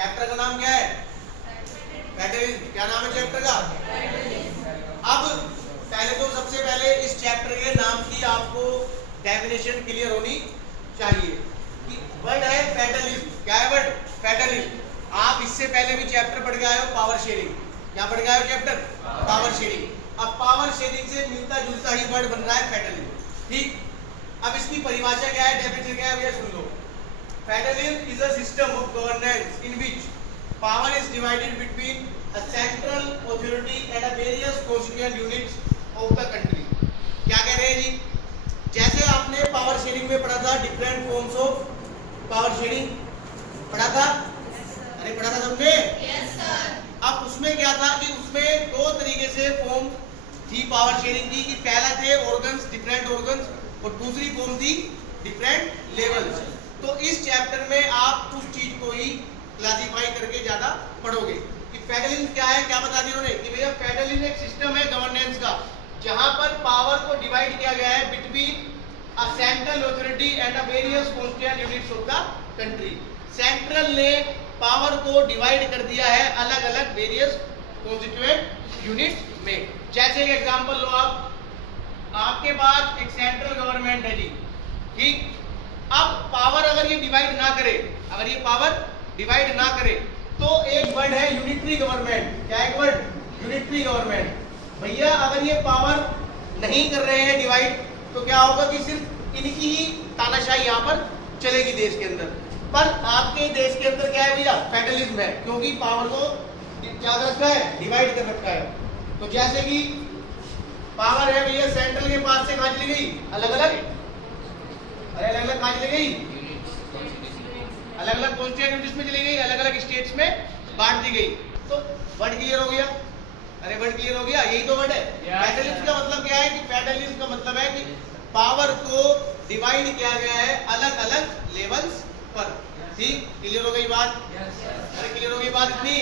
Chapter का नाम क्या है? फेडरलिज्म। क्या नाम है चैप्टर का? अब पहले तो सबसे पहले इस चैप्टर के नाम की आपको डेफिनेशन क्लियर होनी चाहिए कि वर्ड है फेडरलिज्म। क्या है वर्ड? फेडरलिज्म। आप इससे पहले भी चैप्टर पढ़ के आए हो पावर शेयरिंग। क्या पढ़ के आए हो चैप्टर? Power sharing. अब पावर शेयरिंग से मिलता जुलता ही वर्ड बन रहा है फेडरलिज्म। ठीक, अब इसकी परिभाषा क्या है, डेफिनेशन क्या है, भैया सुन लो। Federalism is a system of governance in which power is divided between a central authority and a various constituent units of the country। क्या कह रहे हैं जी? जैसे आपने पावर शेयरिंग में पढ़ा था different forms of power sharing, पढ़ा था? अरे पढ़ा था सबने? Yes sir. अब उसमें क्या था कि उसमें दो तरीके से फॉर्म थी पावर शेयरिंग की, कि पहला थे ऑर्गन्स, डिफरेंट ऑर्गन्स, और दूसरी फॉर्म थी डिफरेंट लेवल्स। तो इस चैप्टर में आप उस चीज को ही क्लासिफाई करके ज्यादा पढ़ोगे कि फेडरलिज्म क्या है। क्या बता दिया उन्होंने कि भैया फेडरलिज्म एक सिस्टम है गवर्नेंस का, जहां पर पावर को डिवाइड किया गया है between a central authority and a various constituent units of the country. Central ने पावर को डिवाइड कर दिया है अलग अलग वेरियस कॉन्स्टिट्यूएंट यूनिट में। जैसे एक एग्जांपल लो आप, आपके पास एक सेंट्रल गवर्नमेंट है जी, ठीक। अब पावर अगर ये डिवाइड ना करे, अगर ये पावर डिवाइड ना करे, तो एक वर्ड है यूनिटरी गवर्नमेंट। क्या एक वर्ड? Unitary government. भैया अगर ये पावर नहीं कर रहे हैं डिवाइड, तो क्या होगा कि सिर्फ इनकी ही तानाशाही यहाँ पर चलेगी देश के अंदर। पर आपके देश के अंदर क्या है भैया? फेडरलिज्म है, क्योंकि पावर को क्या कर रखा है? डिवाइड कर रखा है। तो जैसे कि पावर है भैया सेंट्रल के पास से कहाँ चली गई? अलग अलग, अरे अलग अलग कहाँ चली गई? अलग अलग कॉन्स्टिट्यूएंट यूनिट्स में चली गई, अलग अलग स्टेट्स में बांट दी गई। तो वर्ड क्लियर हो गया? अरे वर्ड क्लियर हो गया? यही तो वर्ड है। फेडरलिज्म का मतलब क्या है कि फेडरलिज्म का मतलब है कि पावर को डिवाइड किया गया है अलग अलग लेवल्स पर। ठीक, क्लियर हो गई बात? अरे क्लियर हो गई बात इतनी?